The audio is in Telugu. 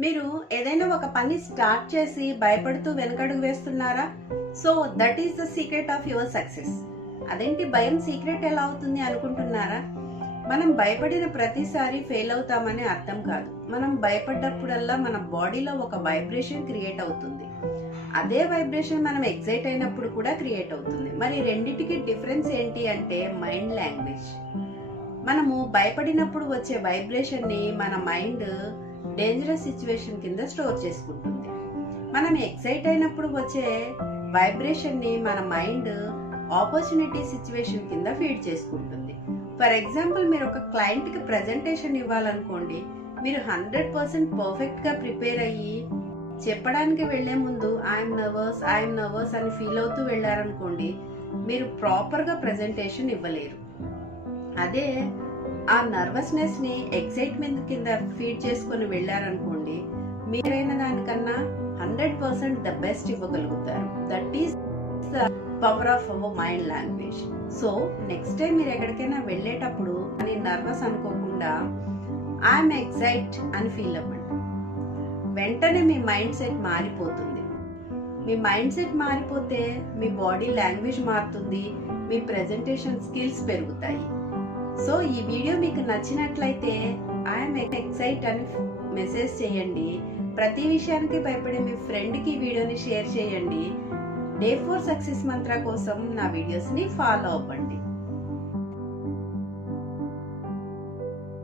మీరు ఏదైనా ఒక పని స్టార్ట్ చేసి భయపడుతూ వెనకడుగు వేస్తున్నారా? So that is the secret of your success. అదేంటి భయం సీక్రెట్ ఎలా అవుతుంది అనుకుంటున్నారా? మనం భయపడిన ప్రతిసారి ఫెయిల్ అవుతామని అర్థం కాదు. మనం భయపడ్డప్పుడల్లా మన బాడీలో ఒక వైబ్రేషన్ క్రియేట్ అవుతుంది. అదే వైబ్రేషన్ మనం ఎక్సైట్ అయినప్పుడు కూడా క్రియేట్ అవుతుంది. మరి రెండిటికి డిఫరెన్స్ ఏంటి అంటే మైండ్ లాంగ్వేజ్. మనము భయపడినప్పుడు వచ్చే వైబ్రేషన్ ని మన మైండ్ డేంజరస్ సిచ్యువేషన్ కింద స్టోర్ చేసుకుంటుంది. మనం ఎక్సైట్ అయినప్పుడు వచ్చే వైబ్రేషన్ ని మన మైండ్ ఆపర్చునిటీ సిచ్యువేషన్ కింద ఫీడ్ చేసుకుంటుంది. ఫర్ ఎగ్జాంపుల్, మీరు ఒక క్లయింట్ కి ప్రెజెంటేషన్ ఇవ్వాలనుకోండి. మీరు 100% పర్ఫెక్ట్ గా ప్రిపేర్ అయ్యి చెప్పడానికి వెళ్లే ముందు ఐఎమ్ నర్వస్ అని ఫీల్ అవుతూ వెళ్ళారనుకోండి, మీరు ప్రాపర్ గా ప్రెజెంటేషన్ ఇవ్వలేరు. అదే ఆ నర్వస్నెస్ ని ఎక్సైట్మెంట్ కింద ఫీడ్ చేసుకుని వెళ్ళారనుకోండి, మీరైన దానికన్నా 100% ద బెస్ట్ ఇవ్వగలుగుతారు. That is the power of our mind language. So next time మీరు ఎక్కడికైనా వెళ్ళేటప్పుడు అని నర్వస్ అనుకోకుండా ఐఎమ్ ఎక్సైట్ అని ఫీల్ అవ్వండి. వెంటనే మీ మైండ్ సెట్ మారిపోతుంది. మీ మైండ్ సెట్ మారిపోతే మీ బాడీ లాంగ్వేజ్ మారుతుంది, మీ ప్రెజెంటేషన్ స్కిల్స్ పెరుగుతాయి. సో ఈ వీడియో మీకు నచ్చినట్లయితే ఐఎమ్ ఎక్సైట్ అని మెసేజ్ చేయండి. ప్రతి విషయానికి భయపడే మీ ఫ్రెండ్కి వీడియోని షేర్ చేయండి. డే 4 సక్సెస్ మంత్ర కోసం నా వీడియోస్ని ఫాలో అవ్వండి.